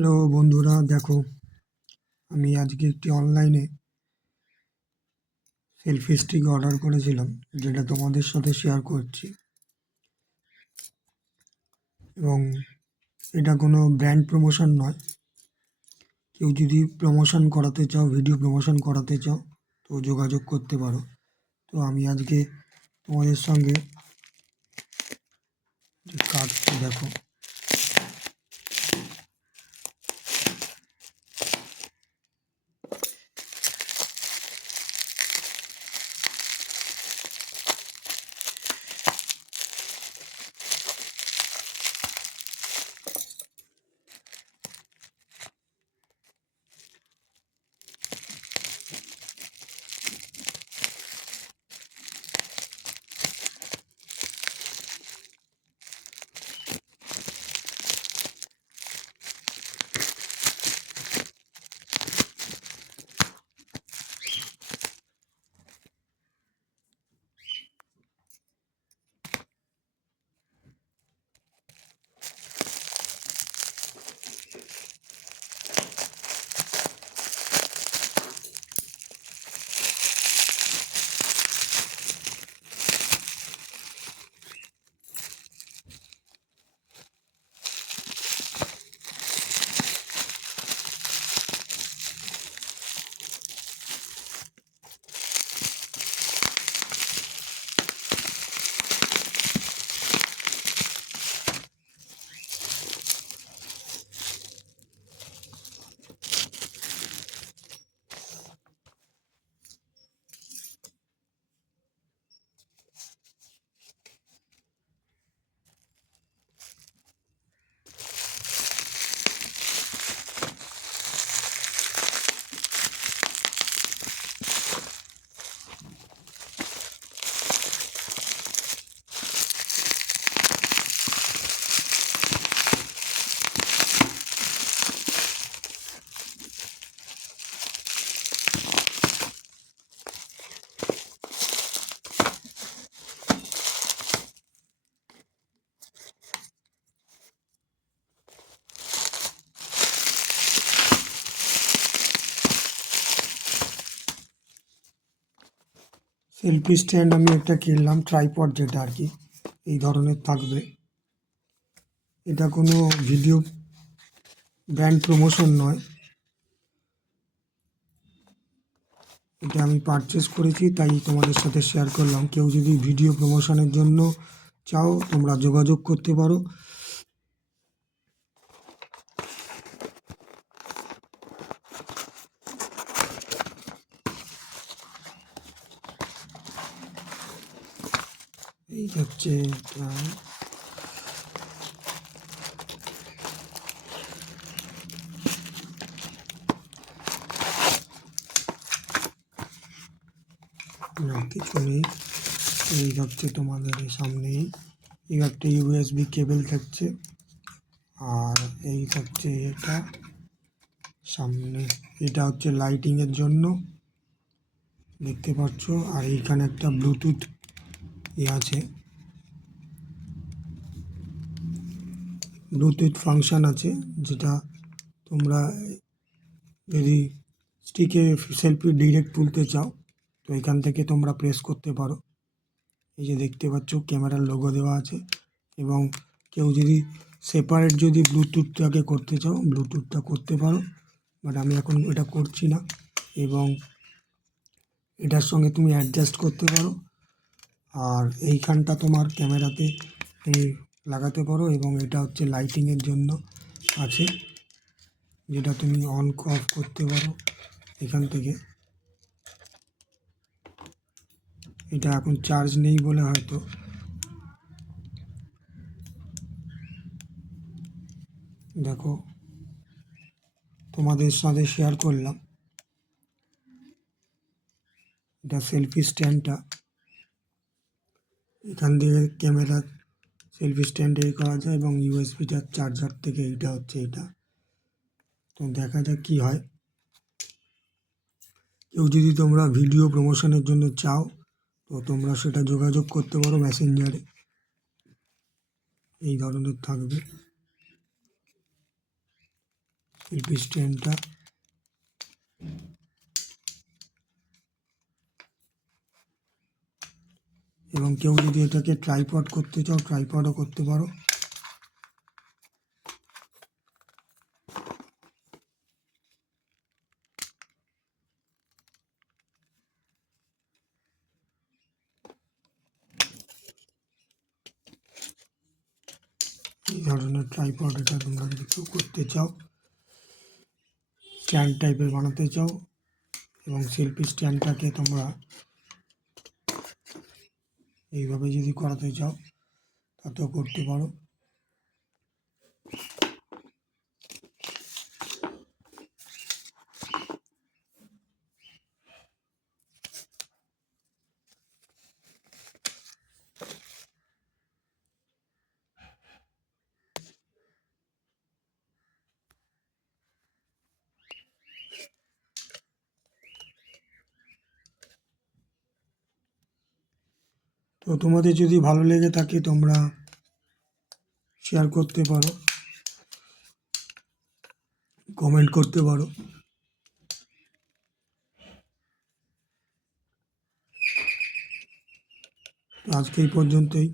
Hello বন্ধুরা, দেখো আমি আজকে একটি অনলাইনে সেলফি স্টিক অর্ডার করেছিলাম, যেটা তোমাদের সাথে শেয়ার করছি। এবং এটা কোনো ব্র্যান্ড প্রমোশন নয়। কেউ যদি প্রমোশন করাতে চাও, ভিডিও প্রমোশন করাতে চাও, তো যোগাযোগ করতে পারো। তো আমি আজকে তোমাদের সঙ্গে যে কার্ডটি দেখো, সেলফি স্ট্যান্ড আমি একটা কিনলাম, ট্রাইপড যেটা আর কি এই ধরনের থাকবে। এটা কোনো ভিডিও ব্র্যান্ড প্রমোশন নয়, এটা আমি পারচেস করেছি, তাই তোমাদের সাথে শেয়ার করলাম। কেউ যদি ভিডিও প্রমোশনের জন্য চাও, তোমরা যোগাযোগ করতে পারো। এই হচ্ছে কিছু নেই। এই হচ্ছে তোমাদের সামনেই এই একটা ইউএসবি কেবল থাকছে, আর এই হচ্ছে এটা সামনে, এটা হচ্ছে লাইটিংয়ের জন্য দেখতে পাচ্ছ। আর এইখানে একটা ব্লুটুথ আছে, ব্লুটুথ ফাংশন আছে, যেটা তোমরা যদি স্টিকে সেলফি ডিরেক্ট তুলতে চাও, তো এখান থেকে তোমরা প্রেস করতে পারো। এই যে দেখতে পাচ্ছ ক্যামেরার লোগো দেওয়া আছে। এবং কেউ যদি সেপারেট যদি ব্লুটুথটাকে করতে চাও, ব্লুটুথটা করতে পারো, বাট আমি এখন এটা করছি না। এবং এটার সঙ্গে তুমি অ্যাডজাস্ট করতে পারো। আর এইখানটা তোমার ক্যামেরাতে তুমি লাগাতে পারো। এবং এটা হচ্ছে লাইটিংয়ের জন্য আছে, যেটা তুমি অন অফ করতে পারো এখান থেকে। এটা এখন চার্জ নেই বলে হয়তো দেখো তোমাদের সাথে শেয়ার করলাম। এটা সেলফি স্ট্যান্ডটা, এখান থেকে ক্যামেরা সেলফি স্ট্যান্ডে করা যায়, এবং ইউএসবিটার চার্জার থেকে এটা হচ্ছে এটা। তো দেখা যাক কী হয়। কেউ যদি তোমরা ভিডিও প্রমোশনের জন্য চাও, তো তোমরা সেটা যোগাযোগ করতে পারো মেসেঞ্জারে। এই ধরনের থাকবে। সেলফি স্ট্যান্ডটা। এবং কেউ যদি এটাকে ট্রাইপড করতে চাও ট্রাইপডও করতে পারো। এই ধরনের ট্রাইপড এটা তোমরা যদি কেউ করতে চাও, স্ট্যান্ড টাইপের বানাতে চাও, এবং সেলফি স্ট্যান্ডটাকে তোমরা এইভাবে যদি করাতে চাও তাতেও করতে পারো। তো তোমাদের যদি ভালো লেগে থাকে তোমরা শেয়ার করতে পারো, কমেন্ট করতে পারো। আজকে এই পর্যন্তই।